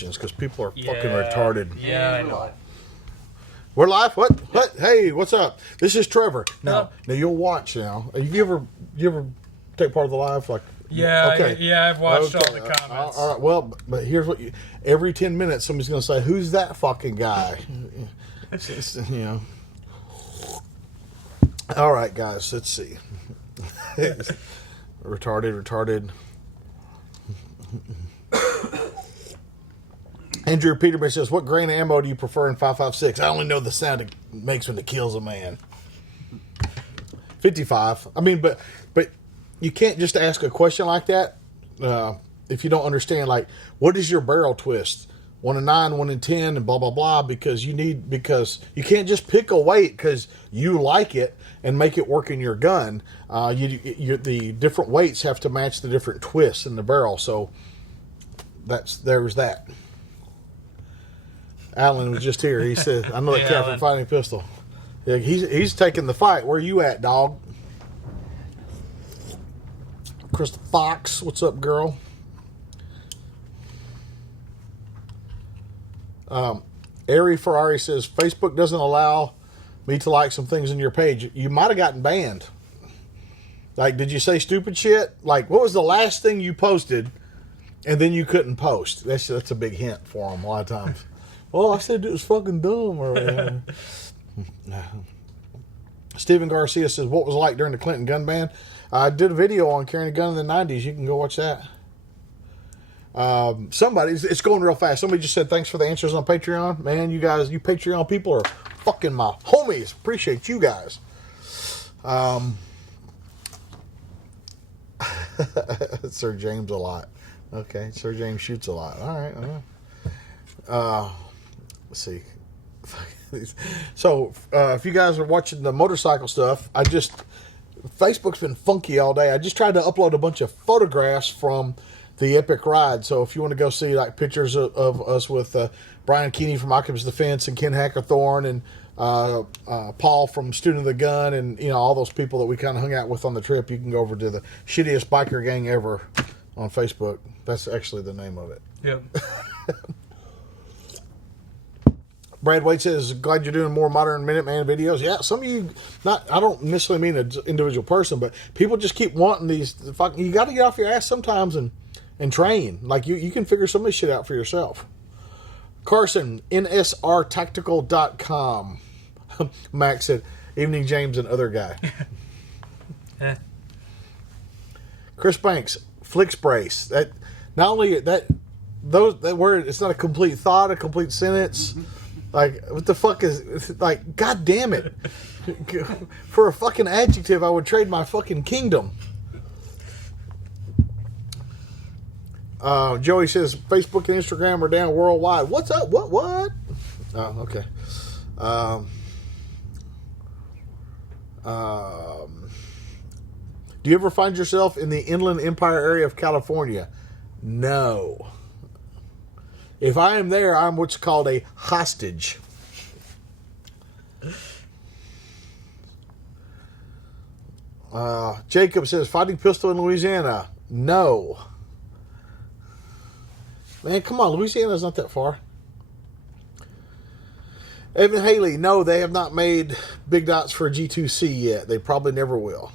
questions because people are fucking retarded. Yeah, I know. We're live. What? Hey, what's up? This is Trevor. Now you'll watch. Now, you ever take part of the live? Like, yeah, okay, yeah, I've watched all the comments. All right. Well, but here's what every 10 minutes somebody's going to say, "Who's that fucking guy?" You know. All right, guys. Let's see. Retarded. Andrew Peterman says, "What grain of ammo do you prefer in 5.56? I only know the sound it makes when it kills a man." 55. I mean, but you can't just ask a question like that if you don't understand. Like, what is your barrel twist? 1 in 9, 1 in 10, and blah blah blah. Because you can't just pick a weight because you like it and make it work in your gun. The different weights have to match the different twists in the barrel. So there's that. Alan was just here. He said, "I know that cat from Fighting Pistol." Yeah, he's taking the fight. Where you at, dog? Krista Fox, what's up, girl? Ari Ferrari says, "Facebook doesn't allow me to like some things on your page." You might have gotten banned. Like, did you say stupid shit? Like, what was the last thing you posted, and then you couldn't post? That's a big hint for them a lot of times. Well, I said it was fucking dumb. Or whatever. Stephen Garcia says, "What was it like during the Clinton gun ban?" I did a video on carrying a gun in the 90s. You can go watch that. It's going real fast. Somebody just said, "Thanks for the answers on Patreon." Man, you Patreon people are fucking my homies. Appreciate you guys. Sir James a lot. Okay, Sir James shoots a lot. All right. Let's see. So, if you guys are watching the motorcycle stuff, Facebook's been funky all day. I just tried to upload a bunch of photographs from the epic ride. So if you want to go see like pictures of us with Brian Keeney from Occupants Defense and Ken Hackerthorne and Paul from Student of the Gun and all those people that we kind of hung out with on the trip, you can go over to the Shittiest Biker Gang Ever on Facebook. That's actually the name of it. Yep. Brad Wade says, "Glad you're doing more modern Minuteman videos." Yeah, some of you, I don't necessarily mean an individual person, but people just keep wanting these. You got to get off your ass sometimes and train. Like, you can figure some of this shit out for yourself. Carson, nsrtactical.com. Max said, "Evening, James and other guy." Chris Banks, Flix Brace. That not only that word, it's not a complete thought, a complete sentence. Like, what the fuck is, like, god damn it. For a fucking adjective, I would trade my fucking kingdom. Joey says, "Facebook and Instagram are down worldwide." What's up? What? Oh, okay. Do you ever find yourself in the Inland Empire area of California? No. If I am there, I'm what's called a hostage. Jacob says, "Fighting Pistol in Louisiana." No. Man, come on. Louisiana's not that far. Evan Haley, no, they have not made big dots for G2C yet. They probably never will.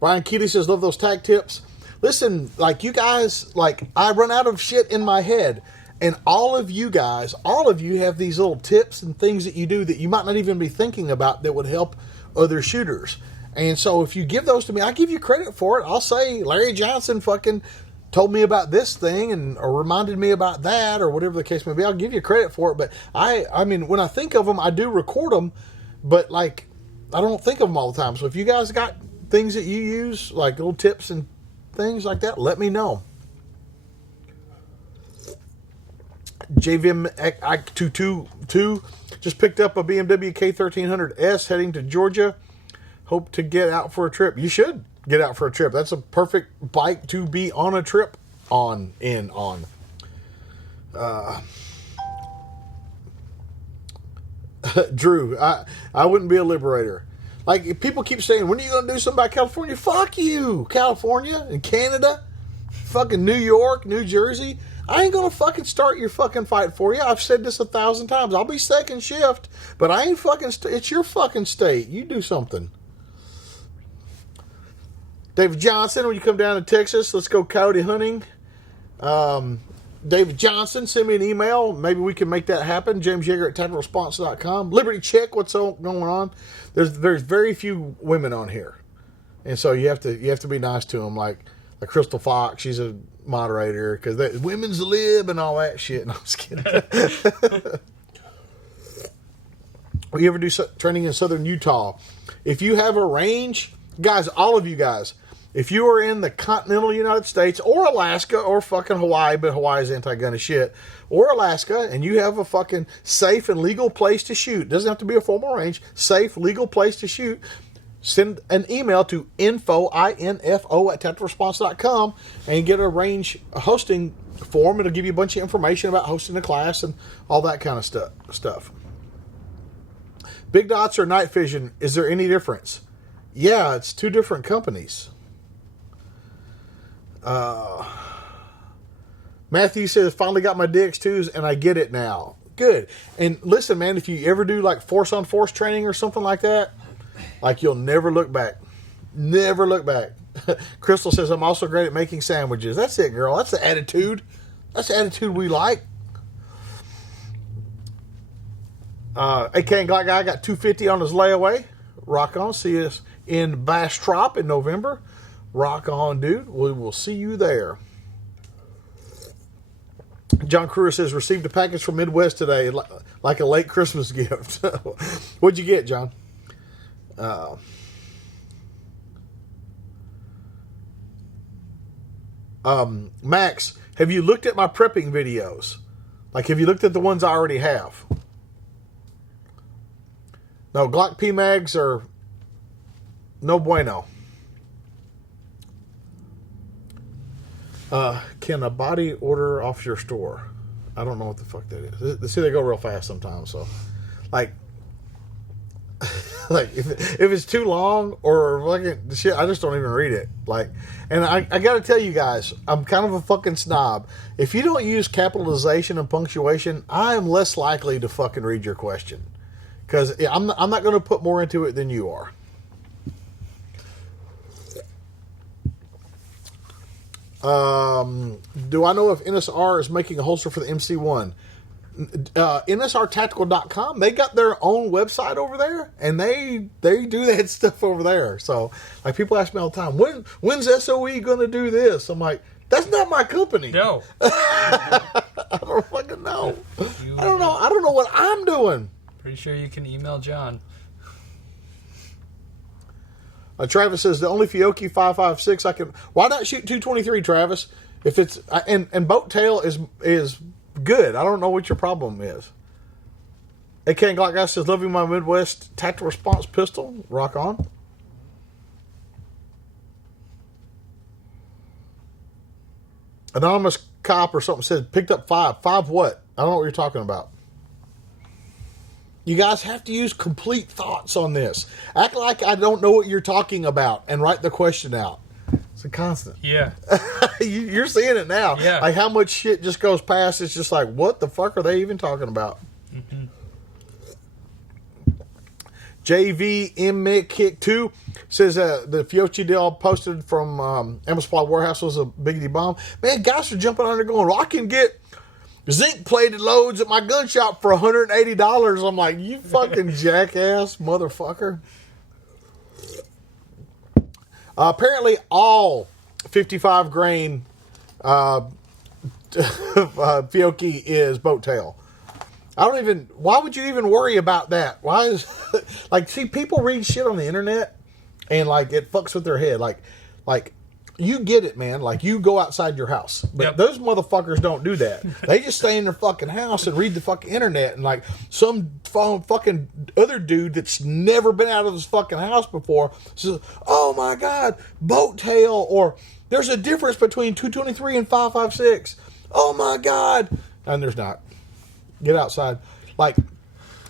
Brian Keeley says, "Love those tag tips." Listen, like, you guys, like, I run out of shit in my head. And all of you have these little tips and things that you do that you might not even be thinking about that would help other shooters. And so if you give those to me, I give you credit for it. I'll say, Larry Johnson fucking told me about this thing or reminded me about that or whatever the case may be. I'll give you credit for it. But I mean, when I think of them, I do record them. But, like, I don't think of them all the time. So if you guys got things that you use, like little tips and things like that, let me know. JVM Ike222 just picked up a BMW K1300S heading to Georgia. Hope to get out for a trip. You should get out for a trip. That's a perfect bike to be on a trip on. Drew, I wouldn't be a liberator. Like, if people keep saying, "When are you going to do something about California?" Fuck you, California and Canada, fucking New York, New Jersey. I ain't going to fucking start your fucking fight for you. I've said this 1,000 times. I'll be second shift, but I ain't fucking, it's your fucking state. You do something. David Johnson, when you come down to Texas, let's go coyote hunting. David Johnson, send me an email. Maybe we can make that happen. James Yeager at tacticalresponse.com. Liberty check what's going on. There's very few women on here, and so you have to be nice to them. Like Crystal Fox, she's a moderator because women's lib and all that shit. No, I'm just kidding. We ever do training in Southern Utah? If you have a range, guys, all of you guys. If you are in the continental United States or Alaska or fucking Hawaii, but Hawaii's anti-gun as shit, or Alaska, and you have a fucking safe and legal place to shoot, doesn't have to be a formal range, safe, legal place to shoot, send an email to info at tacticalresponse.com and get a range hosting form. It'll give you a bunch of information about hosting a class and all that kind of stuff. Big dots or night vision, is there any difference? Yeah, it's two different companies. Matthew says, finally got my DX2s and I get it now. Good. And listen, man, if you ever do like force on force training or something like that, like you'll never look back. Never look back. Crystal says, I'm also great at making sandwiches. That's it, girl. That's the attitude. That's the attitude we like. AK and Glock Guy got 250 on his layaway. Rock on. See us in Bastrop in November. Rock on, dude. We will see you there. John Kruger says, received a package from Midwest today, like a late Christmas gift. What'd you get, John? Max, have you looked at my prepping videos? Like, have you looked at the ones I already have? No, Glock PMags are no bueno. Can a body order off your store? I don't know what the fuck that is. See, they go real fast sometimes. So, like if it's too long or fucking shit, I just don't even read it. Like, and I got to tell you guys, I'm kind of a fucking snob. If you don't use capitalization and punctuation, I am less likely to fucking read your question because I'm not going to put more into it than you are. Do I know if NSR is making a holster for the MC1? NSRtactical.com, they got their own website over there, and they do that stuff over there. So, like, people ask me all the time, when's SOE going to do this? I'm like, that's not my company. No. I don't fucking know. I don't know what I'm doing. Pretty sure you can email John. Travis says the only Fiocchi 5.56 I can. Why not shoot 223, Travis? If it's and boat tail is good. I don't know what your problem is. AK Glock Guy says, loving my Midwest tactical response pistol. Rock on. Anonymous cop or something says picked up 5. 5 what? I don't know what you're talking about. You guys have to use complete thoughts on this. Act like I don't know what you're talking about and write the question out. It's a constant. Yeah. You're seeing it now. Yeah. Like how much shit just goes past. It's just like, what the fuck are they even talking about? Mm-hmm. JVM Kick 2 says the Fiocchi deal posted from Ammo Supply Warehouse was a biggity bomb. Man, guys are jumping on there going, well, I can get zinc-plated loads at my gun shop for $180. I'm like, you fucking jackass motherfucker. Apparently, all 55 grain Fiocchi is boat tail. Why would you even worry about that? Why is, like, see, people read shit on the internet and, like, it fucks with their head. Like, you get it, man. Like, you go outside your house. But those motherfuckers don't do that. They just stay in their fucking house and read the fucking internet. And, like, some fucking other dude that's never been out of his fucking house before says, oh, my God, boat tail. Or there's a difference between 223 and 5.56. Oh, my God. And there's not. Get outside. Like,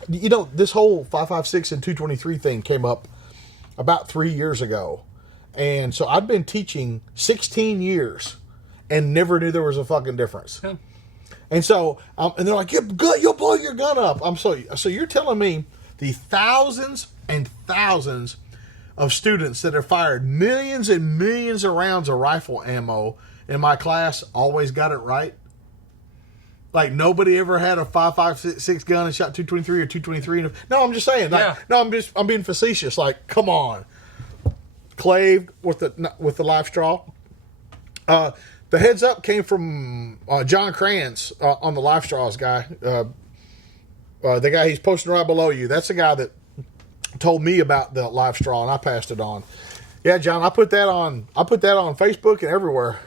you know, this whole 5.56 and 223 thing came up about 3 years ago. And so I've been teaching 16 years. and never knew there was a fucking difference. Yeah. And so, and they're like, you'll blow your gun up. So you're telling me the thousands and thousands of students that have fired millions and millions of rounds of rifle ammo in my class always got it right? Like nobody ever had a 5.56 gun and shot 223 or 223. No, I'm just saying. Like, Yeah. no, I'm being facetious. Like, come on, Clave with the live straw. The heads up came from John Kranz on the live straws guy. The guy he's posting right below you. That's the guy that told me about the live straw, and I passed it on. Yeah, John, I put that on Facebook and everywhere.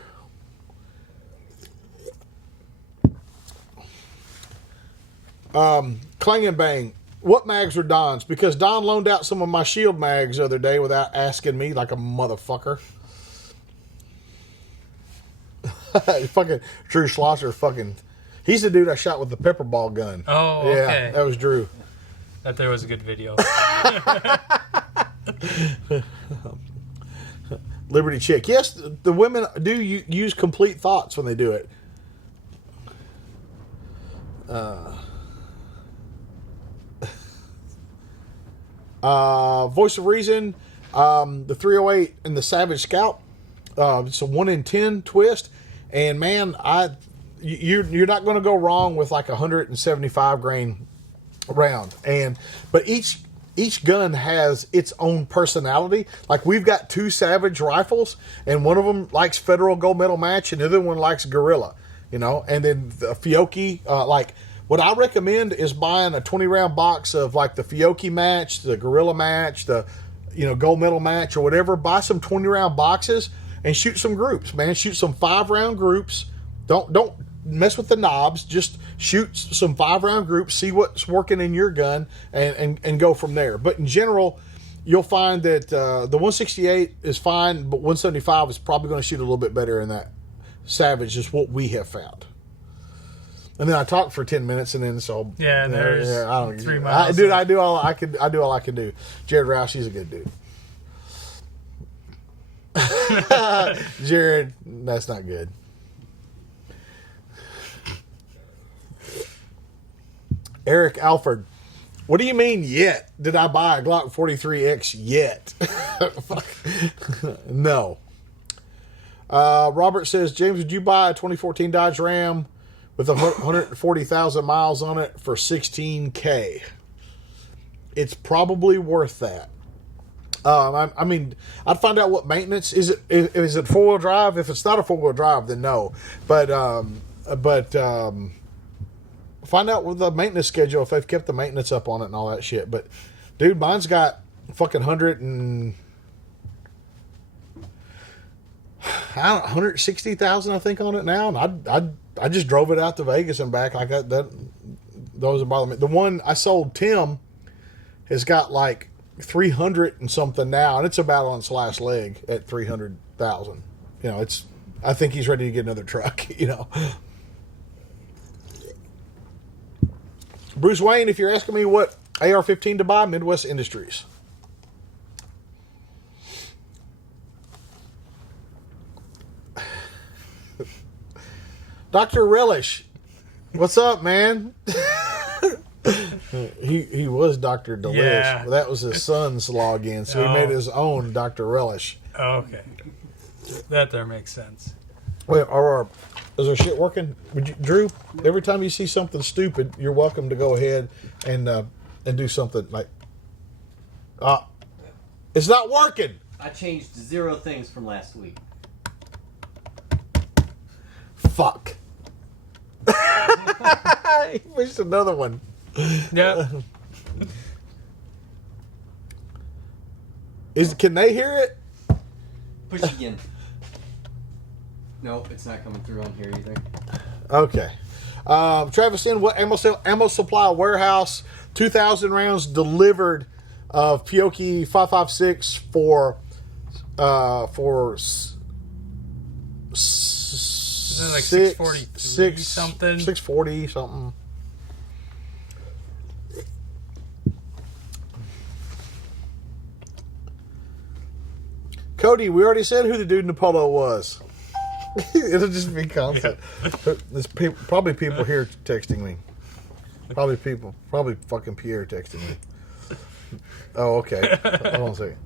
Clang and Bang. What mags were Don's? Because Don loaned out some of my shield mags the other day without asking me, like a motherfucker. Fucking Drew Schlosser. He's the dude I shot with the pepper ball gun. Oh, yeah, okay. that was Drew. That there was a good video. Liberty Chick. Yes, the women do use complete thoughts when they do it. Voice of Reason, the 308 and the Savage Scout. It's a 1 in 10 twist, and man, you're not going to go wrong with like 175 grain round. But each gun has its own personality. Like we've got 2 Savage rifles, and one of them likes Federal Gold Medal Match, and the other one likes Gorilla. And then the Fiocchi, like. What I recommend is buying a 20 round box of like the Fiocchi match, the Gorilla match, the Gold Medal match or whatever. Buy some 20 round boxes and shoot some groups, man. Shoot some 5 round groups. Don't mess with the knobs. Just shoot some 5 round groups. See what's working in your gun and go from there. But in general, you'll find that the 168 is fine, but 175 is probably going to shoot a little bit better in that Savage. Is what we have found. And then I talked for 10 minutes, and then so Yeah, there's I don't 3 miles. I do all I can do. Jared Rouse, he's a good dude. Jared, that's not good. Eric Alford, what do you mean yet? Did I buy a Glock 43X yet? No. Robert says, James, would you buy a 2014 Dodge Ram with 140,000 miles on it for $16K? It's probably worth that. I mean, I'd find out what maintenance is. Is it 4-wheel drive? If it's not a 4-wheel drive, then no. But find out with the maintenance schedule if they've kept the maintenance up on it and all that shit. But dude, mine's got fucking 160,000 I think on it now, and I just drove it out to Vegas and back like that. Those bother me. The one I sold Tim has got like 300 and something now, and it's about on its last leg at 300,000. I think he's ready to get another truck. Bruce Wayne, if you're asking me what AR-15 to buy, Midwest Industries. Dr. Relish, what's up, man? he was Dr. Delish. Yeah. Well, that was his son's login, so he made his own Dr. Relish. Okay. That there makes sense. Wait, is our shit working? Drew, every time you see something stupid, you're welcome to go ahead and do something like... it's not working! I changed 0 things from last week. Fuck. He pushed another one. Yep. Can they hear it? Push again. Nope, it's not coming through on here either. Okay. Travis in what ammo supply warehouse, 2,000 rounds delivered of Fiocchi 5.56 for Isn't it like 640 something? 640 something. Cody, we already said who the dude in the polo was. It'll just be constant. There's probably people here texting me. Probably fucking Pierre texting me. Oh, okay. Hold on a second.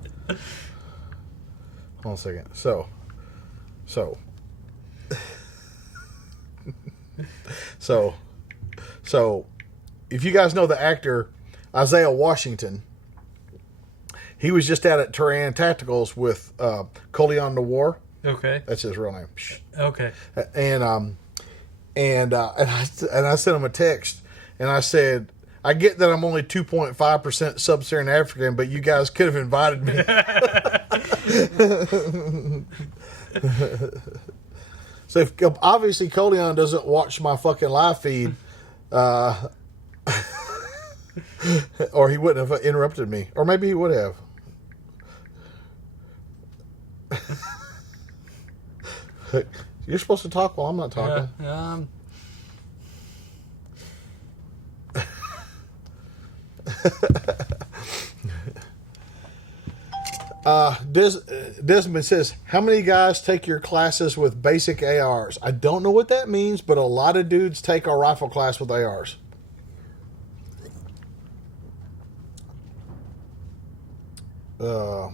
Hold on a second. So, if you guys know the actor Isaiah Washington, he was just out at Turan Tacticals with Coleon Noir. Okay. That's his real name. Okay. And I sent him a text, and I said, I get that I'm only 2.5% sub-Saharan African, but you guys could have invited me. So if, obviously Coleon doesn't watch my fucking live feed, or he wouldn't have interrupted me, or maybe he would have. You're supposed to talk while I'm not talking. Desmond says, how many guys take your classes with basic ARs? I don't know what that means, but a lot of dudes take our rifle class with ARs. The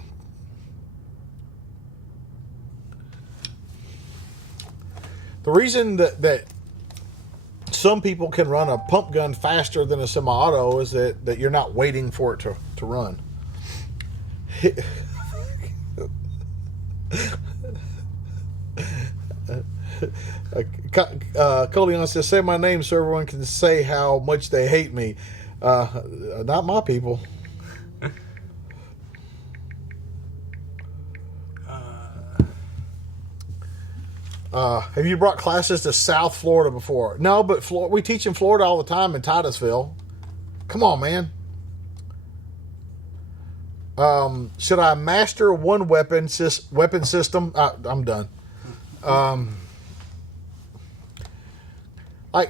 reason that some people can run a pump gun faster than a semi-auto is that you're not waiting for it to run. Coleon says, say my name so everyone can say how much they hate me. Not my people. Have you brought classes to South Florida before? No, but we teach in Florida all the time in Titusville. Come on, man. Should I master one weapon system? I'm done.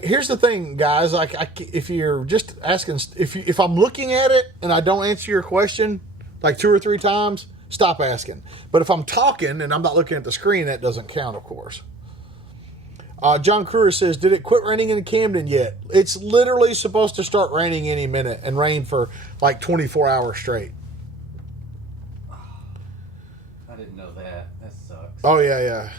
Here's the thing, guys. If you're just asking, if I'm looking at it and I don't answer your question like 2 or 3 times, stop asking. But if I'm talking and I'm not looking at the screen, that doesn't count, of course. John Kruger says, did it quit raining in Camden yet? It's literally supposed to start raining any minute and rain for like 24 hours straight. I didn't know that. That sucks. Oh, yeah.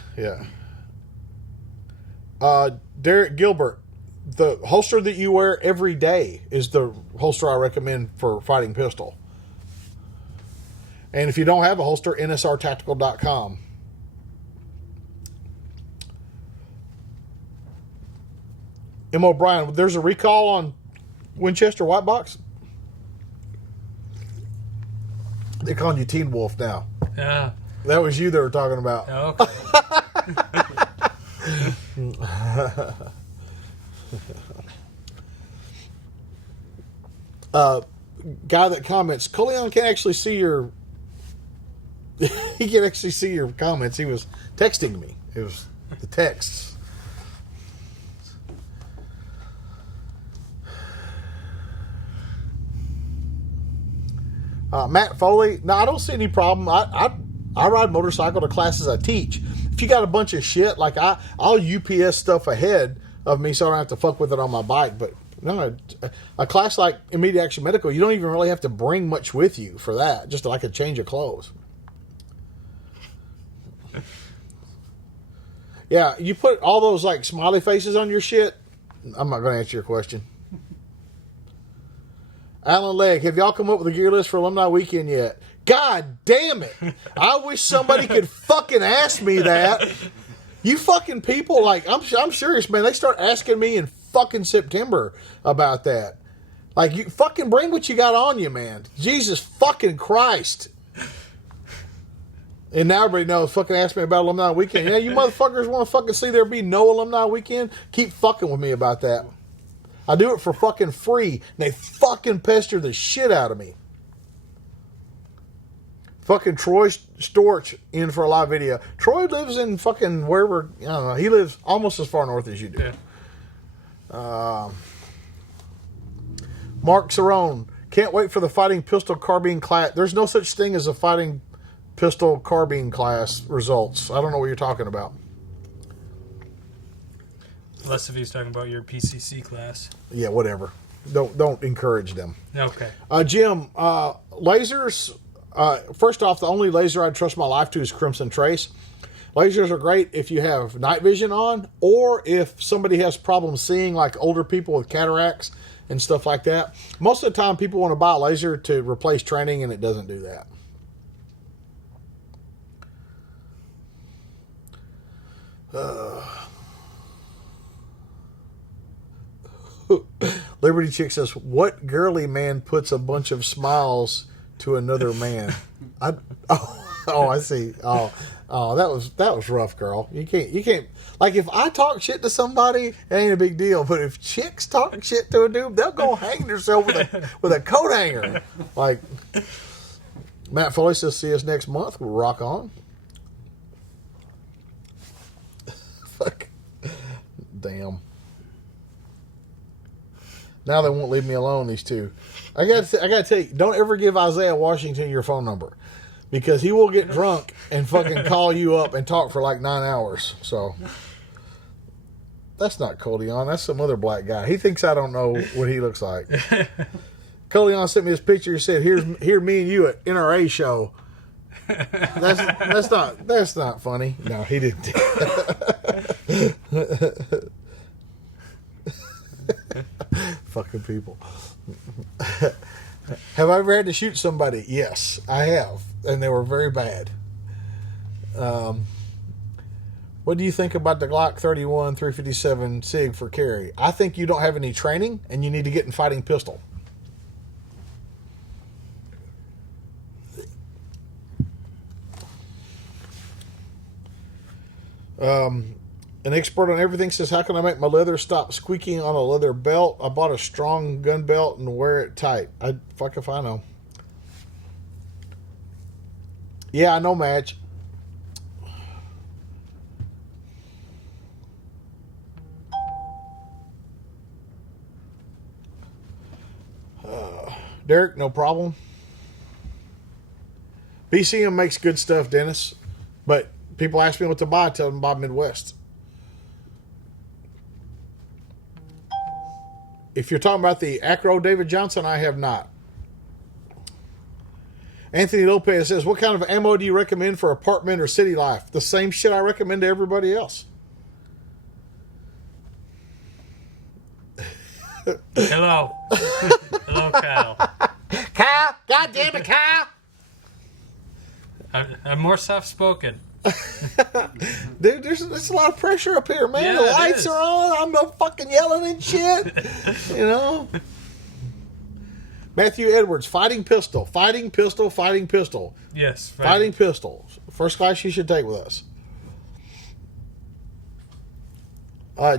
Derek Gilbert, the holster that you wear every day is the holster I recommend for fighting pistol. And if you don't have a holster, nsrtactical.com. M. O'Brien, there's a recall on Winchester White Box? They're calling you Teen Wolf now. Yeah. That was you they were talking about. Okay. Guy that comments, Coleon can't actually see your... he can actually see your comments. He was texting me. It was the texts. Matt Foley, no, I don't see any problem. I ride motorcycle to classes I teach. If you got a bunch of shit, like I'll UPS stuff ahead of me so I don't have to fuck with it on my bike. But no, a class like Immediate Action Medical, you don't even really have to bring much with you for that. Just like a change of clothes. Yeah, you put all those like smiley faces on your shit. I'm not going to answer your question. Alan Legg, have y'all come up with a gear list for alumni weekend yet? God damn it. I wish somebody could fucking ask me that. You fucking people, like, I'm serious, man. They start asking me in fucking September about that. Like, you fucking bring what you got on you, man. Jesus fucking Christ. And now everybody knows, fucking ask me about alumni weekend. Yeah, you motherfuckers want to fucking see there be no alumni weekend? Keep fucking with me about that. I do it for fucking free, and they fucking pester the shit out of me. Fucking Troy Storch in for a live video. Troy lives in fucking wherever, I don't know, he lives almost as far north as you do. Yeah. Mark Cerrone, can't wait for the fighting pistol carbine class. There's no such thing as a fighting pistol carbine class results. I don't know what you're talking about. Unless if he's talking about your PCC class. Yeah, whatever. Don't encourage them. Okay. Jim, lasers. First off, the only laser I'd trust my life to is Crimson Trace. Lasers are great if you have night vision on, or if somebody has problems seeing, like older people with cataracts and stuff like that. Most of the time, people want to buy a laser to replace training, and it doesn't do that. Liberty Chick says, "What girly man puts a bunch of smiles to another man?" I see. That was rough, girl. You can't. Like, if I talk shit to somebody, it ain't a big deal. But if chicks talk shit to a dude, they'll go hang themselves with a coat hanger. Like, Matt Foley says, "See us next month. We'll rock on." Fuck. Damn. Now they won't leave me alone, these two. I gotta tell you, don't ever give Isaiah Washington your phone number, because he will get drunk and fucking call you up and talk for like 9 hours. So that's not Coleon. That's some other black guy. He thinks I don't know what he looks like. Coleon sent me this picture. He said, "Here, me and you at NRA show." That's not funny. No, he didn't. Fucking people. Have I ever had to shoot somebody? Yes, I have, and they were very bad. What do you think about the Glock 31 357 SIG for carry? I think you don't have any training, and you need to get in fighting pistol. An expert on everything says, "How can I make my leather stop squeaking on a leather belt? I bought a strong gun belt and wear it tight." Fuck if I know. Yeah, I know, Match. Derek, no problem. BCM makes good stuff, Dennis. But people ask me what to buy, I tell them buy Midwest. If you're talking about the Acro David Johnson, I have not. Anthony Lopez says, "What kind of ammo do you recommend for apartment or city life?" The same shit I recommend to everybody else. Hello. Hello, Kyle. Kyle! God damn it, Kyle! I'm more soft-spoken. Dude, there's a lot of pressure up here, man. Yeah, The lights are on. I'm no fucking yelling and shit. You know? Matthew Edwards, fighting pistol. Fighting pistol, fighting pistol. Yes. Fighting pistol. First class you should take with us.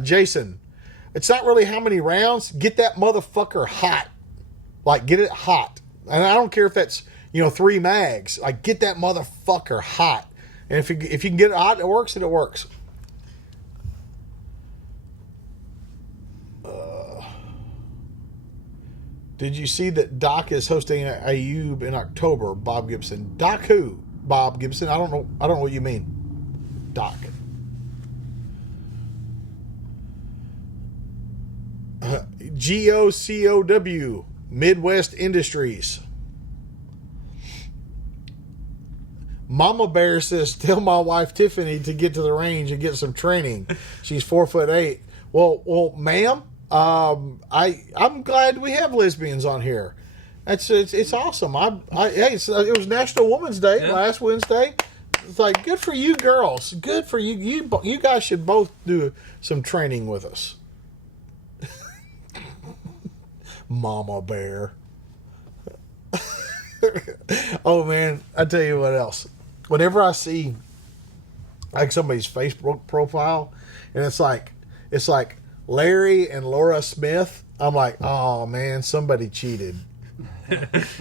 Jason, it's not really how many rounds. Get that motherfucker hot. Like, get it hot. And I don't care if that's, 3 mags. Like, get that motherfucker hot. And if you can get it hot, it works, and it works. Did you see that Doc is hosting Ayub in October? Bob Gibson. Doc who? Bob Gibson. I don't know what you mean. Doc. GOCOW. Midwest Industries. Mama Bear says, "Tell my wife Tiffany to get to the range and get some training. She's 4'8". Well, ma'am, I'm glad we have lesbians on here. It's awesome. It was National Women's Day last Wednesday. It's like, good for you girls. Good for you. You guys should both do some training with us. Mama Bear. Oh man, I tell you what else. Whenever I see like somebody's Facebook profile and it's like Larry and Laura Smith, I'm like, oh man, somebody cheated.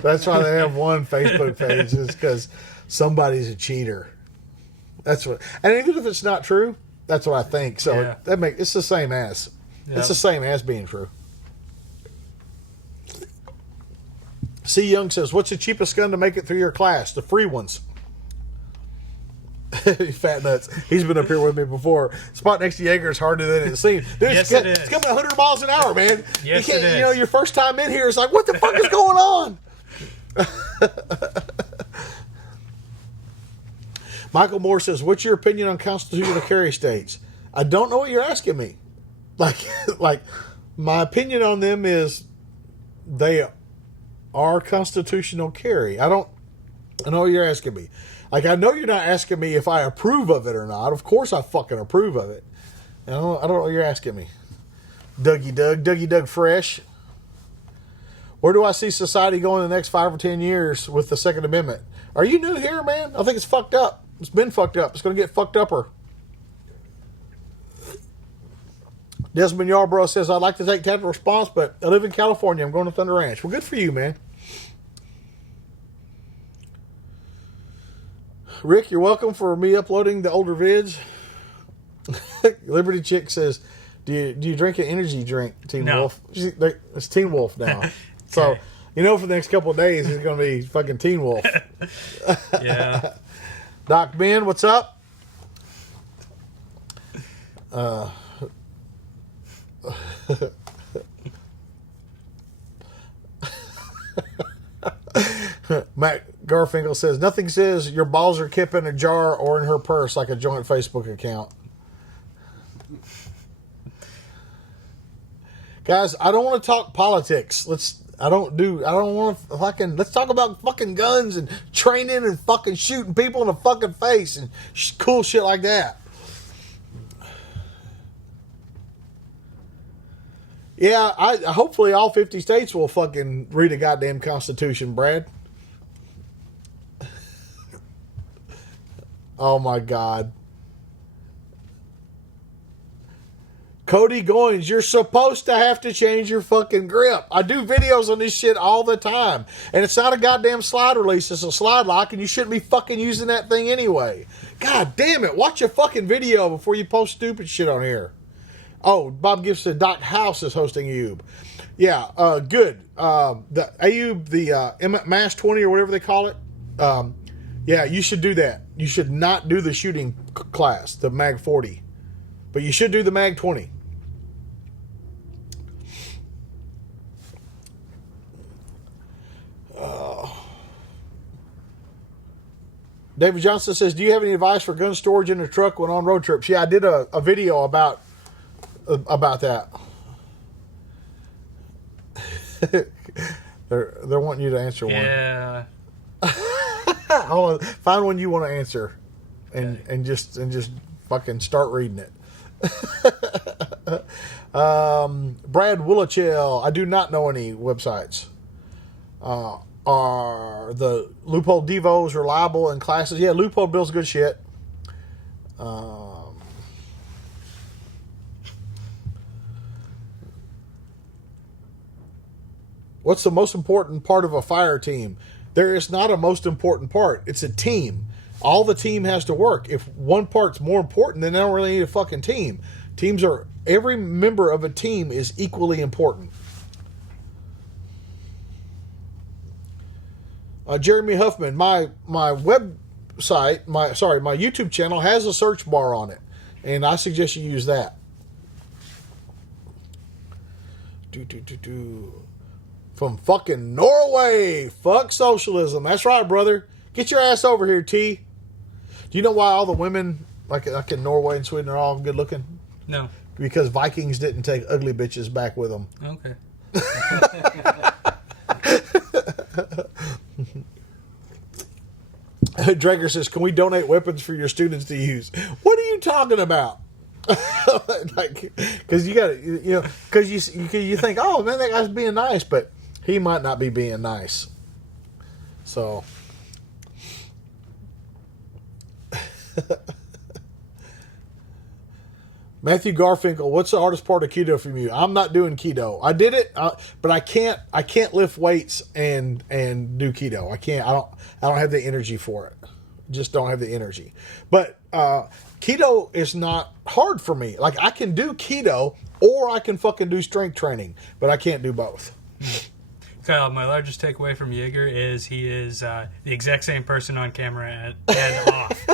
That's why they have one Facebook page, is because somebody's a cheater. That's what, and even if it's not true, that's what I think. So it's the same as. Yep. It's the same as being true. C. Young says, "What's the cheapest gun to make it through your class?" The free ones. Fat nuts. He's been up here with me before. Spot next to Jaeger is harder than it seems. Dude, Yes, it's coming 100 miles an hour, man. Yes, you can't, it is. You know, your first time in here is like, what the fuck is going on? Michael Moore says, what's your opinion on constitutional carry states? I don't know what you're asking me. Like my opinion on them is they are constitutional carry. I know what you're asking me. Like, I know you're not asking me if I approve of it or not. Of course I fucking approve of it. I don't know what you're asking me. Dougie Doug Fresh. Where do I see society going in the next 5 or 10 years with the Second Amendment? Are you new here, man? I think it's fucked up. It's been fucked up. It's going to get fucked upper. Desmond Yarborough says, I'd like to take tactical response, but I live in California. I'm going to Thunder Ranch. Well, good for you, man. Rick, you're welcome for me uploading the older vids. Liberty Chick says, do you drink an energy drink, Teen Wolf? It's Teen Wolf now. Okay. So, you know, for the next couple of days, he's going to be fucking Teen Wolf. Yeah. Doc Ben, what's up? Matt Garfinkel says, nothing says your balls are kept in a jar or in her purse like a joint Facebook account. Guys, I don't want to talk politics. Let's talk about fucking guns and training and fucking shooting people in the fucking face and cool shit like that. Yeah, hopefully all 50 states will fucking read a goddamn constitution, Brad. Oh my God. Cody Goins, you're supposed to have to change your fucking grip. I do videos on this shit all the time. And it's not a goddamn slide release, it's a slide lock, and you shouldn't be fucking using that thing anyway. God damn it, watch a fucking video before you post stupid shit on here. Oh, Bob Gibbs said Doc House is hosting Ayub. Yeah, good. The Ayub, the MAS 20 or whatever they call it. Yeah, you should do that. You should not do the shooting class, the Mag 40. But you should do the Mag 20. David Johnson says, do you have any advice for gun storage in the truck when on road trips? Yeah, I did a video about that. They're wanting you to answer one. Yeah. Hold on. Find one you want to answer, and just fucking start reading it. Brad Willachell. I do not know any websites. Are the Loophole Devos reliable in classes? Yeah, Loophole builds good shit. What's the most important part of a fire team? There is not a most important part. It's a team. All the team has to work. If one part's more important, then they don't really need a fucking team. Every member of a team is equally important. Jeremy Huffman, my website, my YouTube channel has a search bar on it, and I suggest you use that. From fucking Norway. Fuck socialism. That's right, brother. Get your ass over here, T. Do you know why all the women like in Norway and Sweden are all good looking? No. Because Vikings didn't take ugly bitches back with them. Okay. Drager says, can we donate weapons for your students to use? What are you talking about? Like, because you got to, because you think, oh man, that guy's being nice, but he might not be being nice. So, Matthew Garfinkel, what's the hardest part of keto from you? I'm not doing keto. I did it, but I can't lift weights and do keto. I don't have the energy for it. Just don't have the energy. But keto is not hard for me. Like, I can do keto or I can fucking do strength training, but I can't do both. Kyle, my largest takeaway from Jaeger is he is the exact same person on camera and off.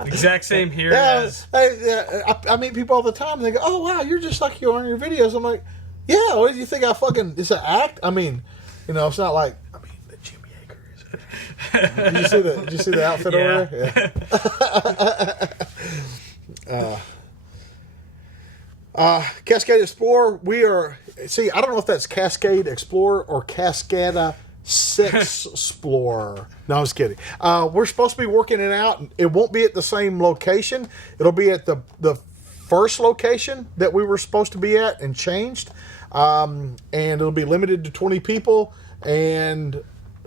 Exact same here Yeah, as I meet people all the time. And they go, "Oh wow, you're just like you are in your videos." I'm like, "Yeah, what do you think? I fucking it's an act." I mean, you know, it's not like the Jimmy Akers. Did you see the outfit over there? Yeah. Cascade Explorer. We are. See, I don't know if that's Cascade Explorer or Cascada Sex Explorer. No, I'm just kidding. We're supposed to be working it out. It won't be at the same location. It'll be at the first location that we were supposed to be at and changed. And it'll be limited to 20 people. And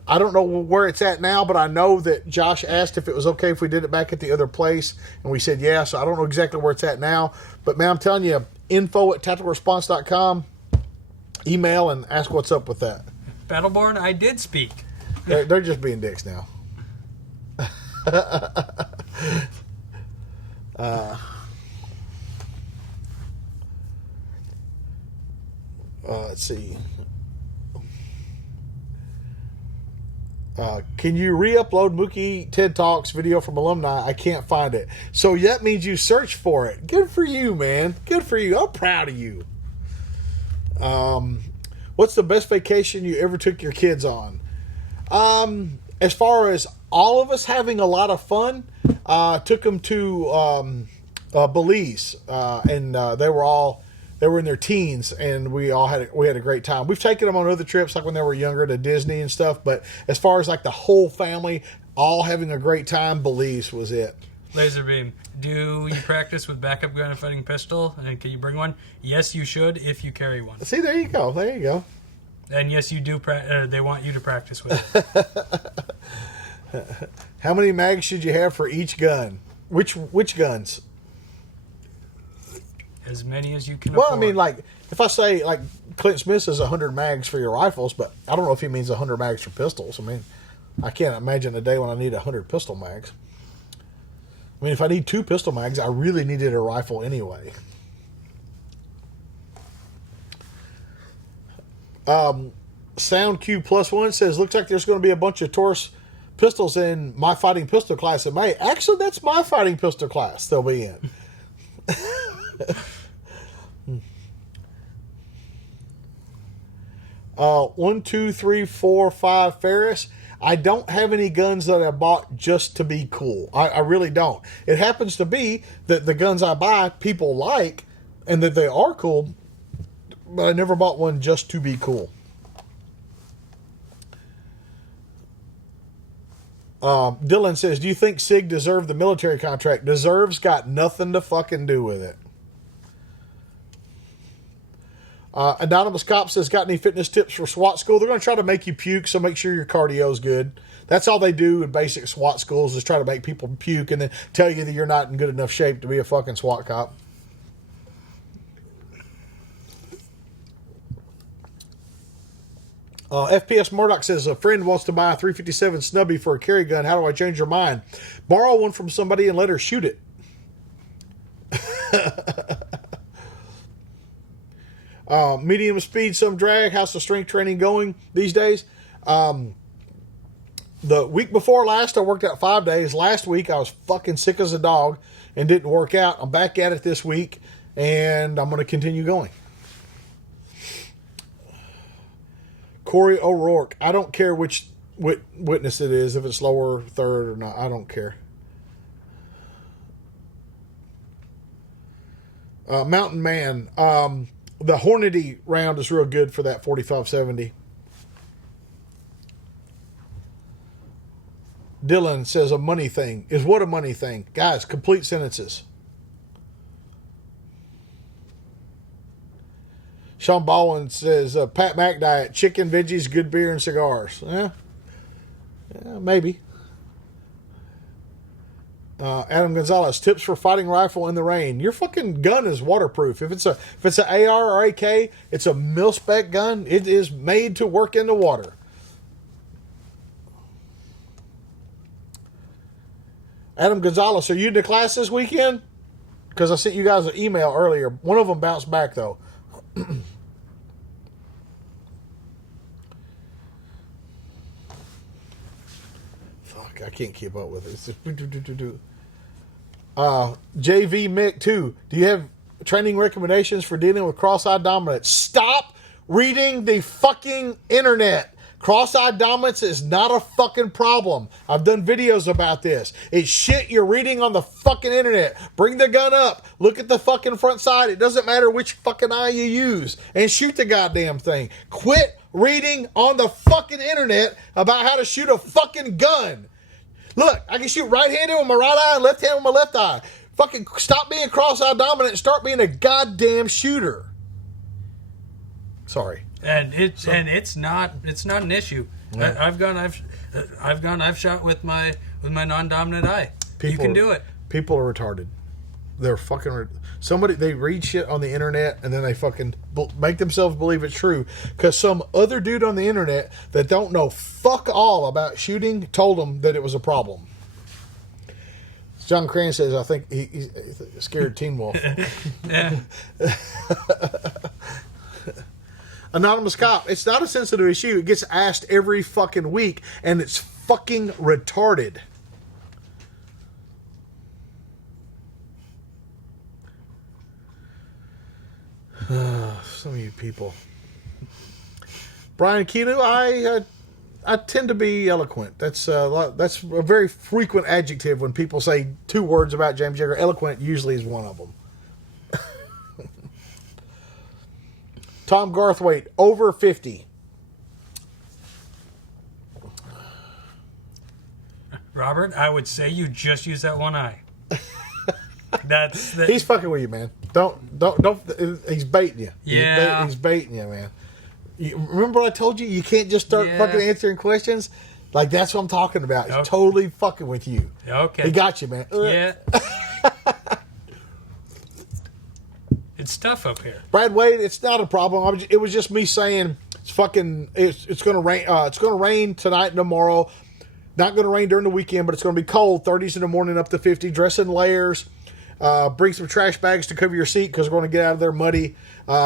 I don't know where it's at now, but I know that Josh asked if it was okay if we did it back at the other place. And we said, yeah. So I don't know exactly where it's at now. But, man, I'm telling you, info@tacticalresponse.com. Email and ask what's up with that. Battleborn, I did speak. They're just being dicks now. Let's see. Can you re-upload Mookie TED Talks video from alumni? I can't find it. So that means you search for it. Good for you, man. Good for you. I'm proud of you. What's the best vacation you ever took your kids on? As far as all of us having a lot of fun, took them to Belize, and they were in their teens, and we had a great time. We've taken them on other trips, like when they were younger, to Disney and stuff. But as far as like the whole family all having a great time, Belize was it. Laser beam. Do you practice with backup gun and fighting pistol? And can you bring one? Yes, you should if you carry one. See, there you go. There you go. And yes, you do. They want you to practice with it. How many mags should you have for each gun? Which guns? As many as you can Well, afford. I mean, like, if I say, like, Clint Smith says 100 mags for your rifles, but I don't know if he means 100 mags for pistols. I mean, I can't imagine a day when I need 100 pistol mags. I mean, if I need 2 pistol mags, I really needed a rifle anyway. SoundQ +1 says, looks like there's going to be a bunch of Taurus pistols in my fighting pistol class in May. Actually, that's my fighting pistol class they'll be in. 1, 2, 3, 4, 5 Ferris. I don't have any guns that I bought just to be cool. I really don't. It happens to be that the guns I buy people like and that they are cool, but I never bought one just to be cool. Dylan says, do you think SIG deserved the military contract? Deserves got nothing to fucking do with it. Anonymous Cop says, got any fitness tips for SWAT school? They're going to try to make you puke, so make sure your cardio's good. That's all they do in basic SWAT schools, is try to make people puke and then tell you that you're not in good enough shape to be a fucking SWAT cop. FPS Murdoch says, a friend wants to buy a 357 Snubby for a carry gun. How do I change her mind? Borrow one from somebody and let her shoot it. Medium speed, some drag. How's the strength training going these days? The week before last, I worked out 5 days. Last week, I was fucking sick as a dog and didn't work out. I'm back at it this week, and I'm going to continue going. Corey O'Rourke. I don't care which witness it is, if it's lower, third, or not. I don't care. Mountain Man. The Hornady round is real good for that 4570. Dylan says a money thing. Is what a money thing? Guys, complete sentences. Sean Baldwin says, Pat Mac diet, chicken, veggies, good beer, and cigars. Yeah, maybe. Adam Gonzalez, tips for fighting rifle in the rain. Your fucking gun is waterproof. If it's an AR or AK, it's a mil-spec gun. It is made to work in the water. Adam Gonzalez, are you in the class this weekend? Because I sent you guys an email earlier. One of them bounced back, though. Fuck, I can't keep up with it. It's just... JV Mick 2. Do you have training recommendations for dealing with cross-eyed dominance? Stop reading the fucking internet. Cross-eyed dominance is not a fucking problem. I've done videos about this. It's shit you're reading on the fucking internet. Bring the gun up. Look at the fucking front side. It doesn't matter which fucking eye you use. And shoot the goddamn thing. Quit reading on the fucking internet about how to shoot a fucking gun. Look, I can shoot right-handed with my right eye and left-handed with my left eye. Fucking stop being cross-eyed dominant and start being a goddamn shooter. Sorry. And it's not an issue. Yeah. I've shot with my non-dominant eye. You can do it. People are retarded. They're fucking they read shit on the internet and then they fucking make themselves believe it's true because some other dude on the internet that don't know fuck all about shooting told them that it was a problem. John Crane says, I think he's scared Teen Wolf. Yeah. Anonymous Cop, it's not a sensitive issue. It gets asked every fucking week, and it's fucking retarded. Some of you people. Brian Kinu, I tend to be eloquent. That's a very frequent adjective when people say two words about James Jagger. Eloquent usually is one of them. Tom Garthwaite, over 50. Robert, I would say you just use that one eye. He's fucking with you, man. Don't. He's baiting you. Yeah. He's baiting you, man. Remember what I told you? You can't just start fucking answering questions. Like, that's what I'm talking about. He's totally fucking with you. Okay. He got you, man. Yeah. It's tough up here. Brad Wade, it's not a problem. It was just me saying it's fucking. It's going to rain. It's going to rain tonight and tomorrow. Not going to rain during the weekend, but it's going to be cold. 30s in the morning, up to 50. Dress in layers. Bring some trash bags to cover your seat because we're going to get out of there muddy.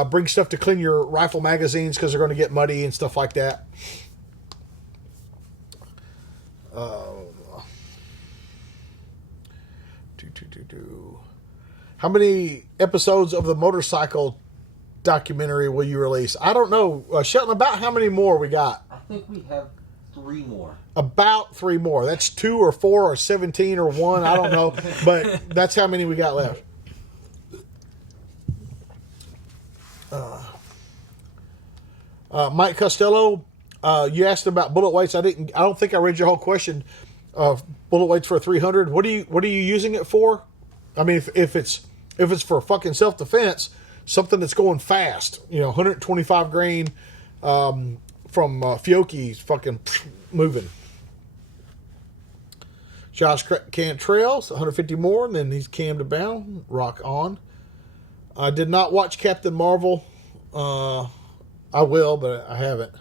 Bring stuff to clean your rifle magazines because they're going to get muddy and stuff like that. How many episodes of the motorcycle documentary will you release? I don't know. Shelton, about how many more we got? I think we have 3 more. About 3 more. That's 2 or 4 or 17 or 1. I don't know. But that's how many we got left. Mike Costello, you asked about bullet weights. I don't think I read your whole question. Bullet weights for a 300. What are you using it for? I mean, if it's for fucking self-defense, something that's going fast, 125 grain from Fiocchi's fucking moving. Josh Cantrell, 150 more, and then he's cammed about. Rock on. I did not watch Captain Marvel. I will, but I haven't.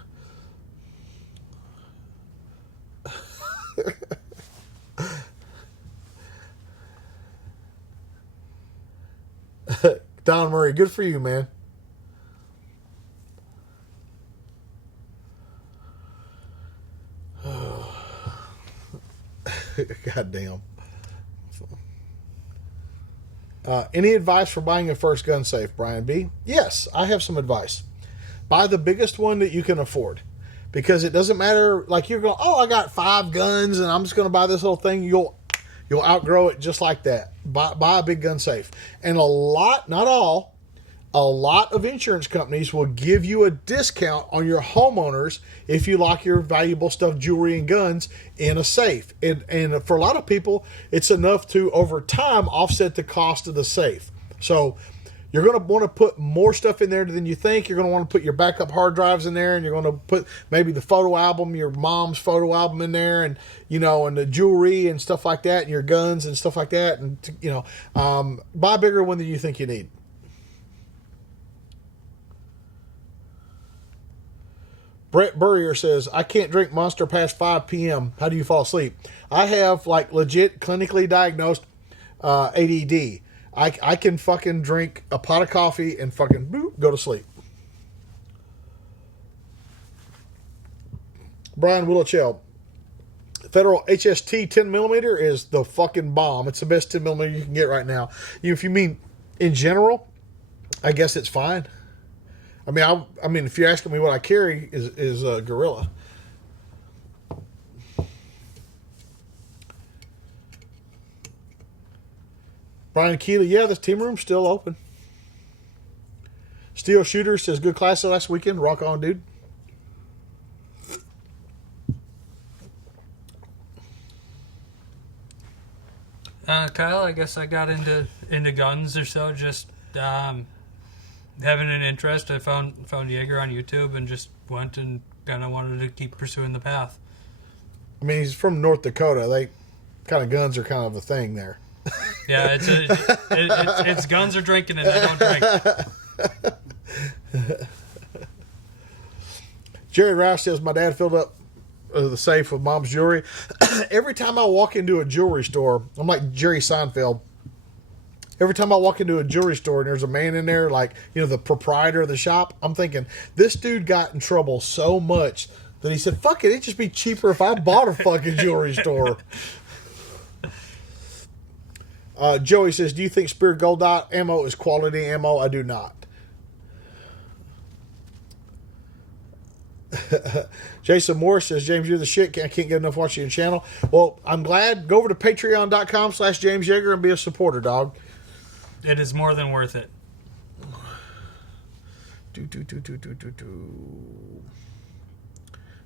Don Murray, good for you, man. God damn. Any advice for buying a first gun safe, Brian B? Yes, I have some advice. Buy the biggest one that you can afford. Because it doesn't matter, like you're going, I got 5 guns and I'm just going to buy this little thing. You'll outgrow it just like that. Buy a big gun safe. And a lot, not all, a lot of insurance companies will give you a discount on your homeowners if you lock your valuable stuff, jewelry and guns in a safe. And for a lot of people, it's enough to, over time, offset the cost of the safe. So you're going to want to put more stuff in there than you think. You're going to want to put your backup hard drives in there, and you're going to put maybe the photo album, your mom's photo album in there, and and the jewelry and stuff like that, and your guns and stuff like that, and buy a bigger one than you think you need. Brett Burrier says, I can't drink Monster past 5 p.m. How do you fall asleep? I have legit clinically diagnosed ADD. I can fucking drink a pot of coffee and fucking boop, go to sleep. Brian Willachell, Federal HST 10 millimeter is the fucking bomb. It's the best 10 millimeter you can get right now. If you mean in general, I guess it's fine. I mean, if you're asking me what I carry is Gorilla. Brian Keeley, yeah, the team room's still open. Steel Shooter says good class last weekend. Rock on, dude. Kyle, I guess I got into guns or so. Just having an interest. I found Jaeger on YouTube and just went and kind of wanted to keep pursuing the path. I mean, he's from North Dakota. They kind of guns are kind of a thing there. Yeah, it's guns or drinking, and I don't drink. Jerry Rouse says my dad filled up the safe with mom's jewelry. Every time I walk into a jewelry store, I'm like Jerry Seinfeld. Every time I walk into a jewelry store and there's a man in there, like, the proprietor of the shop, I'm thinking, this dude got in trouble so much that he said, fuck it, it'd just be cheaper if I bought a fucking jewelry store. Joey says, do you think Spear Gold Dot ammo is quality ammo? I do not. Jason Morris says, James, you're the shit. I can't get enough watching your channel. Well, I'm glad. Go over to patreon.com/James Yeager and be a supporter, dog. It is more than worth it.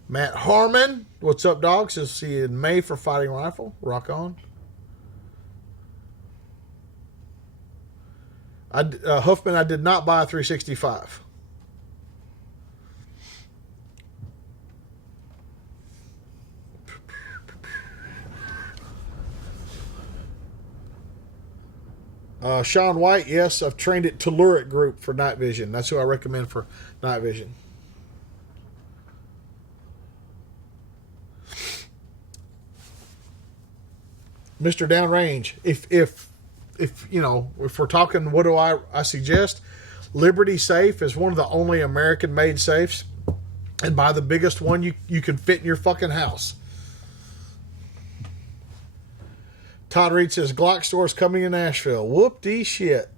Matt Harmon, what's up, dog? Says, see you in May for Fighting Rifle. Rock on. Huffman, I did not buy a 365. Sean White, yes, I've trained at Telluric Group for night vision. That's who I recommend for night vision. Mr. Downrange, if we're talking, what do I suggest? Liberty Safe is one of the only American-made safes, and buy the biggest one you can fit in your fucking house. Todd Reed says, Glock store's coming in Nashville. Whoop-dee shit.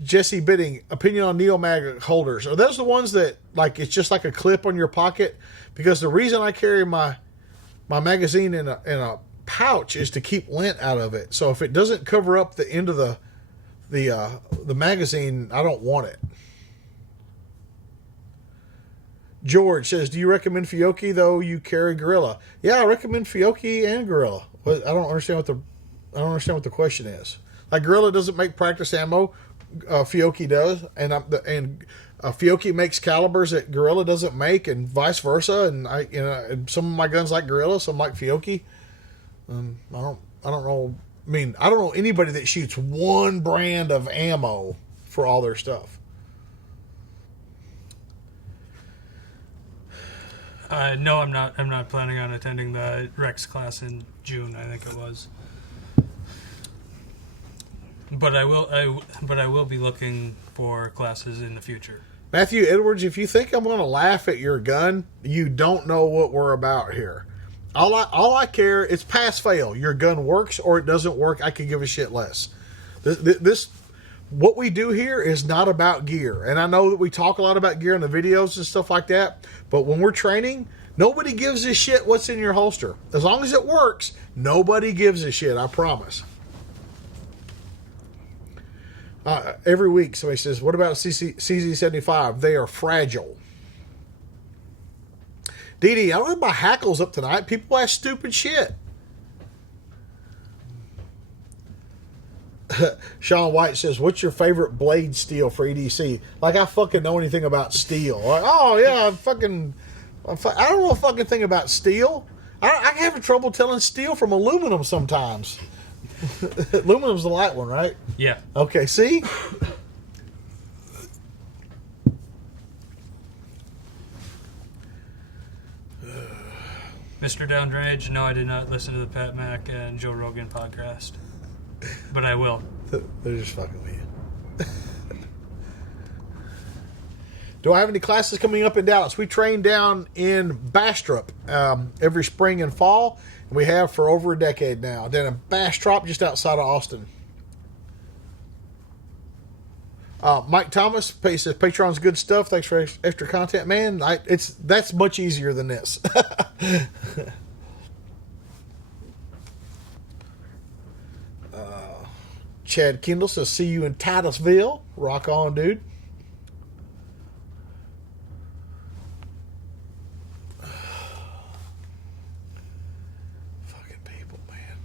Jesse Bidding, opinion on Neomag holders. Are those the ones that, like, it's just like a clip on your pocket? Because the reason I carry my magazine in a pouch is to keep lint out of it. So if it doesn't cover up the end of the magazine, I don't want it. George says, do you recommend Fiocchi, though you carry Gorilla? Yeah, I recommend Fiocchi and Gorilla. I don't understand what the question is. Like, Gorilla doesn't make practice ammo. Fiocchi does. And Fiocchi makes calibers that Gorilla doesn't make, and vice versa. And and some of my guns like Gorilla, some like Fiocchi. I don't know. I mean, I don't know anybody that shoots one brand of ammo for all their stuff. No, I'm not. I'm not planning on attending the Rex class in June. I think it was. But I will be looking for classes in the future. Matthew Edwards, if you think I'm going to laugh at your gun, you don't know what we're about here. All I care, it's pass fail. Your gun works or it doesn't work. I could give a shit less. This what we do here is not about gear. And I know that we talk a lot about gear in the videos and stuff like that. But when we're training, nobody gives a shit what's in your holster. As long as it works, nobody gives a shit. I promise. Every week somebody says, what about CZ75? They are fragile. Dee, I don't have my hackles up tonight. People ask stupid shit. Sean White says, what's your favorite blade steel for EDC? Like I fucking know anything about steel. Like, oh yeah, I don't know a fucking thing about steel. I have trouble telling steel from aluminum sometimes. Aluminum's the light one, right? Yeah. Okay, see? Mr. Downrange, no, I did not listen to the Pat Mack and Joe Rogan podcast. But I will. They're just fucking with you. Do I have any classes coming up in Dallas? We train down in Bastrop every spring and fall. And we have for over a decade now. Then in Bastrop, just outside of Austin. Mike Thomas says Patreon's good stuff. Thanks for extra content, man. That's much easier than this. Chad Kendall says, see you in Titusville. Rock on, dude. Fucking people, man.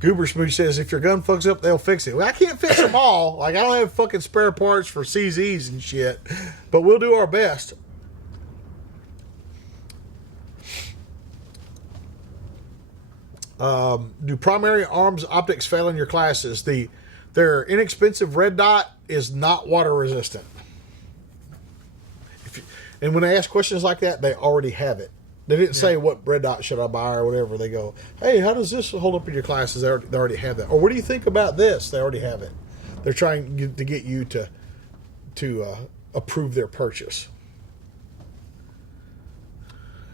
Goober Smooch says, if your gun fucks up, they'll fix it. Well, I can't fix them all. Like, I don't have fucking spare parts for CZs and shit. But we'll do our best. Do primary arms optics fail in your classes? Their inexpensive red dot is not water resistant. And when they ask questions like that, they already have it. They didn't say what red dot should I buy or whatever. They go, hey, how does this hold up in your classes? They already have that. Or what do you think about this? They already have it. They're trying to get you to approve their purchase.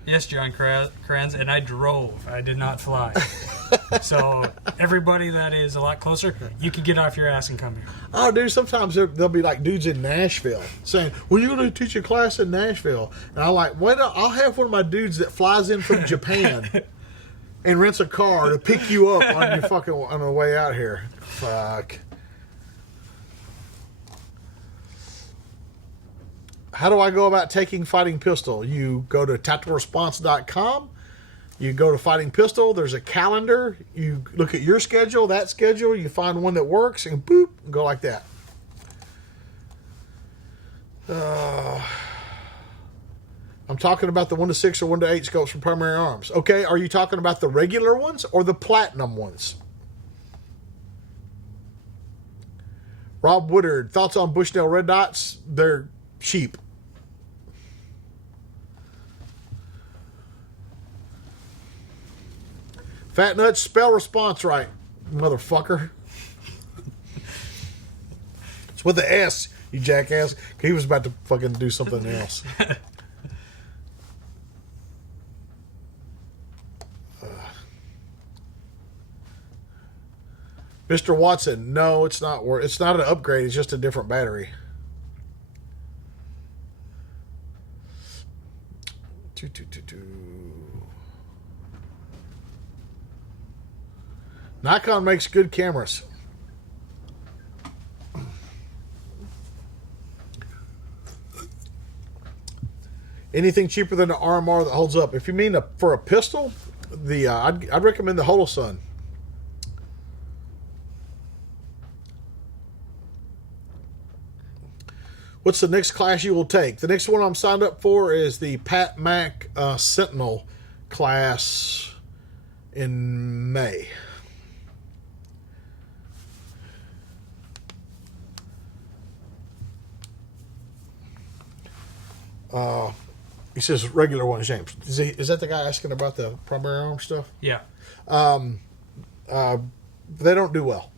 Yes, John Kranz, and I drove. I did not fly. So everybody that is a lot closer, you can get off your ass and come here. Oh, dude, sometimes there'll be like dudes in Nashville saying, well, you're going to teach a class in Nashville. And I'm like, wait, I'll have one of my dudes that flies in from Japan and rents a car to pick you up on the way out here. Fuck. How do I go about taking Fighting Pistol? You go to tacticalresponse.com. You go to Fighting Pistol. There's a calendar. You look at your schedule, that schedule. You find one that works, and boop, go like that. I'm talking about the 1-6 or 1-8 scopes for primary arms. Okay, are you talking about the regular ones or the platinum ones? Rob Woodard, thoughts on Bushnell red dots? They're cheap. Fat Nuts, spell response right, motherfucker. It's with the S, you jackass. He was about to fucking do something else. Mr. Watson, no, it's not. It's not an upgrade. It's just a different battery. Nikon makes good cameras. Anything cheaper than the RMR that holds up? If you mean for a pistol, I'd recommend the Holosun. What's the next class you will take? The next one I'm signed up for is the Pat Mac Sentinel class in May. He says regular one, James. Is that the guy asking about the primary arm stuff? Yeah. They don't do well.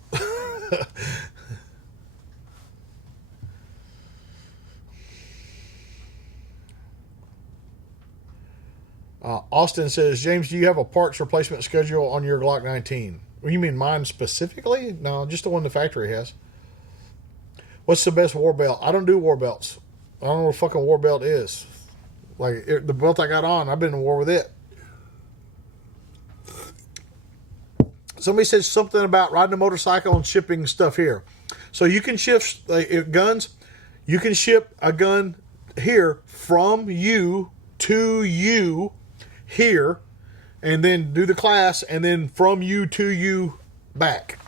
Austin says, James, do you have a parts replacement schedule on your Glock 19? Well, you mean mine specifically? No, just the one the factory has. What's the best war belt? I don't do war belts. I don't know what a fucking war belt is. Like, the belt I got on, I've been in war with it. Somebody said something about riding a motorcycle and shipping stuff here. So you can ship guns. You can ship a gun here from you to you here, and then do the class, and then from you to you back.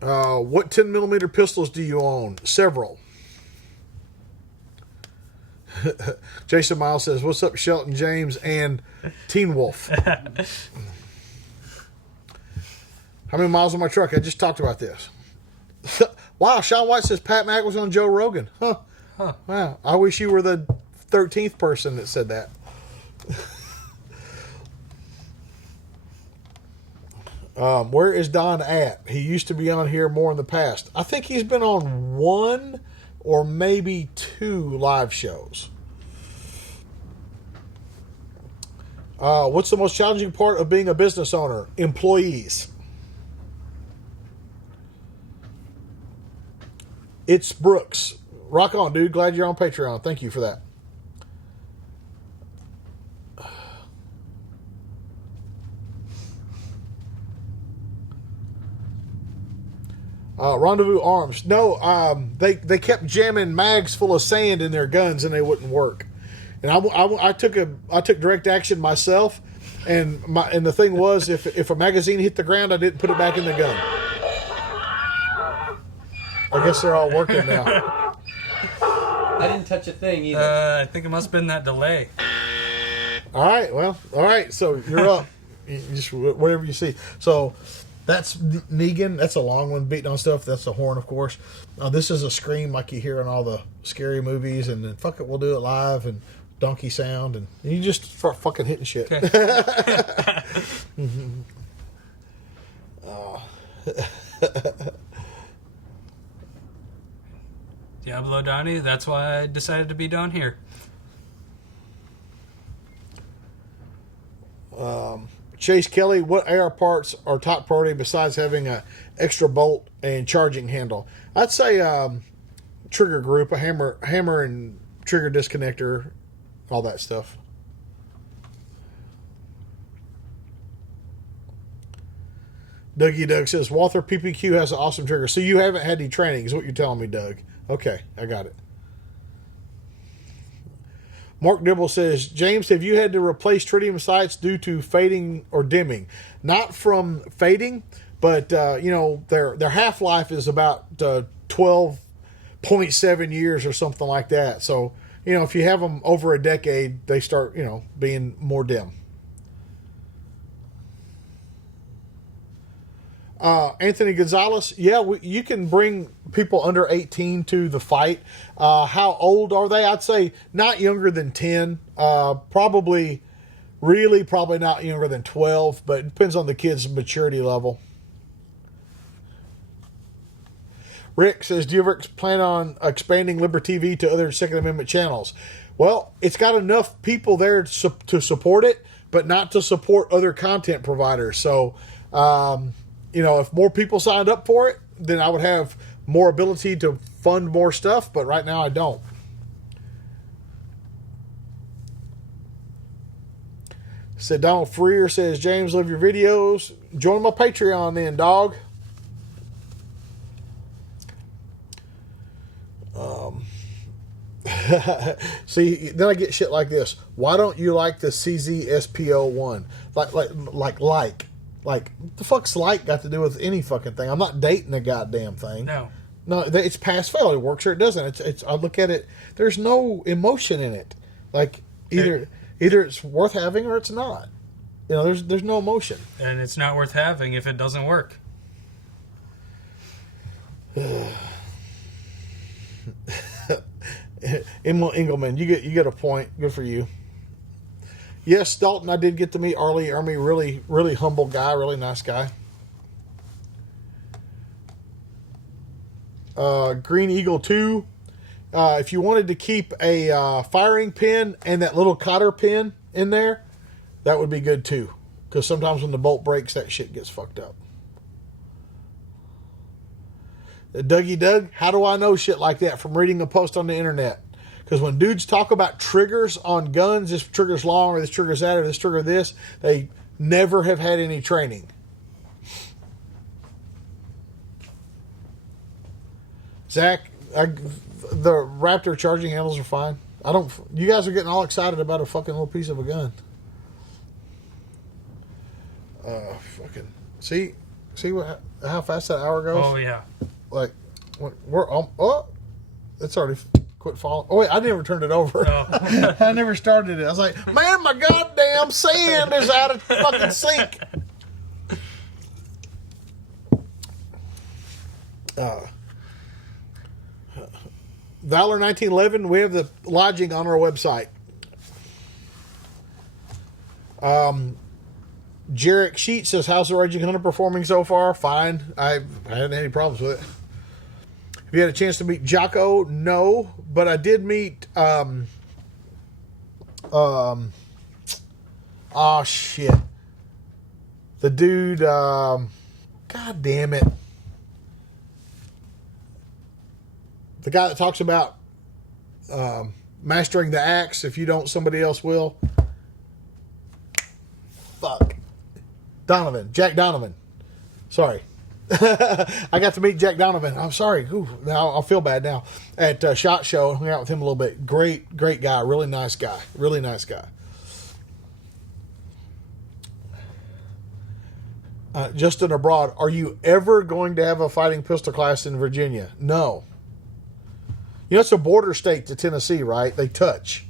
What 10mm pistols do you own? Several. Jason Miles says, what's up, Shelton James and Teen Wolf? How many miles on my truck? I just talked about this. Wow, Sean White says Pat Mack was on Joe Rogan. Huh. Wow. I wish you were the 13th person that said that. Where is Don at? He used to be on here more in the past. I think he's been on 1 or maybe 2 live shows. What's the most challenging part of being a business owner? Employees. It's Brooks. Rock on, dude. Glad you're on Patreon. Thank you for that. Rendezvous Arms. No, they kept jamming mags full of sand in their guns and they wouldn't work. And I took direct action myself, and the thing was, if a magazine hit the ground, I didn't put it back in the gun. I guess they're all working now. I didn't touch a thing either. I think it must have been that delay. All right, well, all right. So you're up. Just whatever you see. So that's Negan. That's a long one, beating on stuff. That's the horn, of course. This is a scream like you hear in all the scary movies, and then fuck it, we'll do it live, and donkey sound, and you just start fucking hitting shit. Okay. Diablo Donnie, that's why I decided to be down here. Chase Kelly, what AR parts are top priority besides having a extra bolt and charging handle? I'd say trigger group, a hammer and trigger disconnector, all that stuff. Dougie Doug says Walther PPQ has an awesome trigger. So you haven't had any training, is what you're telling me, Doug. Okay, I got it. Mark Dibble says, James, have you had to replace tritium sights due to fading or dimming? Not from fading, but their half-life is about 12.7 years or something like that. So, if you have them over a decade, they start, being more dim. Anthony Gonzalez, you can bring people under 18 to the fight. How old are they? I'd say not younger than 10. Probably not younger than 12, but it depends on the kid's maturity level. Rick says, do you ever plan on expanding LIBERTV to other Second Amendment channels? Well, it's got enough people there to support it, but not to support other content providers. So, if more people signed up for it, then I would have more ability to fund more stuff, but right now I don't. Said Donald Freer says, James, love your videos. Join my Patreon then, dog. See, then I get shit like this. Why don't you like the CZSPO1? Like, what the fuck's like got to do with any fucking thing? I'm not dating a goddamn thing. No, it's pass fail. It works or it doesn't. It's. I look at it. There's no emotion in it. Like either it's worth having or it's not. There's no emotion. And it's not worth having if it doesn't work. Engelman, you get a point. Good for you. Yes, Dalton, I did get to meet Arlie Ermy. Really, really humble guy. Really nice guy. Green Eagle 2. If you wanted to keep a firing pin and that little cotter pin in there, that would be good too. Because sometimes when the bolt breaks, that shit gets fucked up. Dougie Doug, how do I know shit like that? From reading a post on the internet. Because when dudes talk about triggers on guns, this trigger's long, or this trigger's that, or this trigger this, they never have had any training. Zach, the Raptor charging handles are fine. You guys are getting all excited about a fucking little piece of a gun. Fucking see how fast that hour goes? Oh yeah. Like we're it's already quit falling. Oh wait, I never turned it over. Oh. I never started it. I was like, man, my goddamn sand is out of fucking sync. Valor 1911. We have the lodging on our website. Jarek Sheet says, how's the Raging Hunter performing so far? Fine. I haven't had any problems with it. Have you had a chance to meet Jocko? No, but I did meet oh shit. The dude, God damn it. The guy that talks about mastering the axe. If you don't, somebody else will. Fuck. Jack Donovan. Sorry. I got to meet Jack Donovan. I'm sorry. Ooh, now I'll feel bad now. At SHOT Show, hung out with him a little bit. Great guy. Really nice guy. Really nice guy. Justin Abroad, are you ever going to have a fighting pistol class in Virginia? No. You know, it's a border state to Tennessee, right? They touch.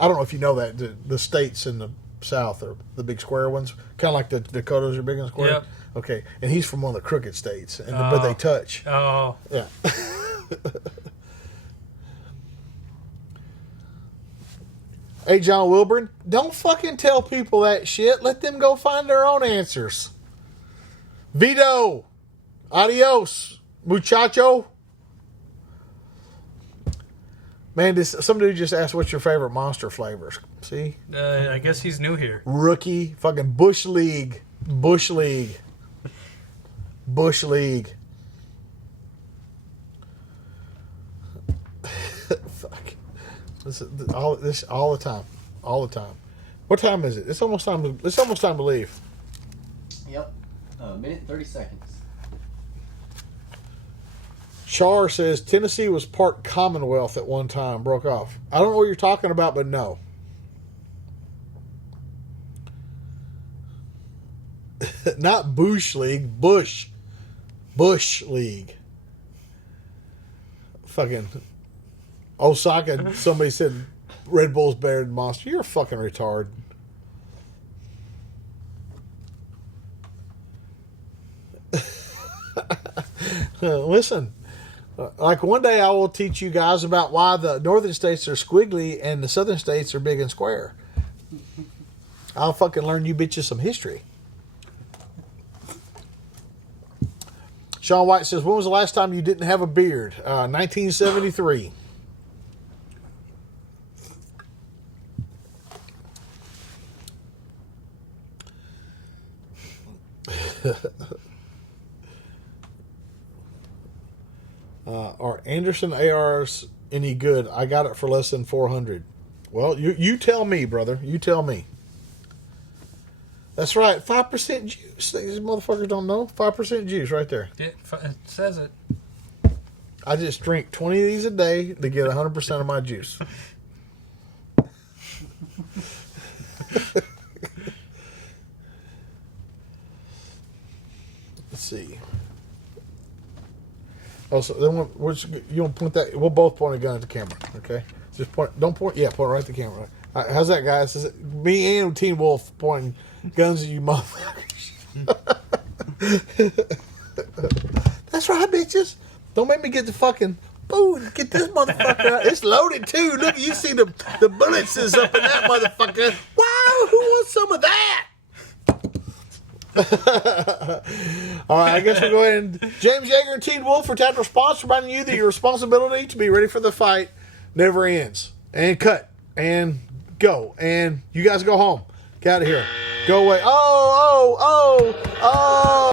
I don't know if you know that. The states in the South are the big square ones. Kind of like the Dakotas are big and square. Yep. Okay. And he's from one of the crooked states. But they touch. Oh. Yeah. Hey, John Wilburn, don't fucking tell people that shit. Let them go find their own answers. Vito, adios, muchacho. Man, some dude just asked, what's your favorite Monster flavors? See? I guess he's new here. Rookie, fucking Bush League. Fuck. This all the time. What time is it? It's almost time to leave. Yep. A minute and 30 seconds. Char says Tennessee was part Commonwealth at one time, broke off. I don't know what you're talking about, but no. Not Bush League, Bush League. Fucking Osaka, somebody said Red Bull's better than Monster. You're a fucking retard. Listen, like one day I will teach you guys about why the northern states are squiggly and the southern states are big and square. I'll fucking learn you bitches some history. Sean White says, when was the last time you didn't have a beard? 1973. Are Anderson ARs any good? I got it for less than 400. Well, you tell me, brother. You tell me. That's right. 5% juice. These motherfuckers don't know. 5% juice right there. It says it. I just drink 20 of these a day to get 100% of my juice. Let's see. Also, then you want to point that? We'll both point a gun at the camera, okay? Just point. Don't point. Yeah, point right at the camera. How's that, guys? Is it me and Teen Wolf pointing guns at you, motherfuckers? That's right, bitches. Don't make me get the fucking. Boom! Get this motherfucker out. It's loaded too. Look, you see the bullets is up in that motherfucker. Wow! Who wants some of that? All right, I guess we'll go ahead and James Yeager and Teen Wolf for Tactical Response, reminding you that your responsibility to be ready for the fight never ends. And cut and go, and you guys go home. Get out of here. Go away. Oh.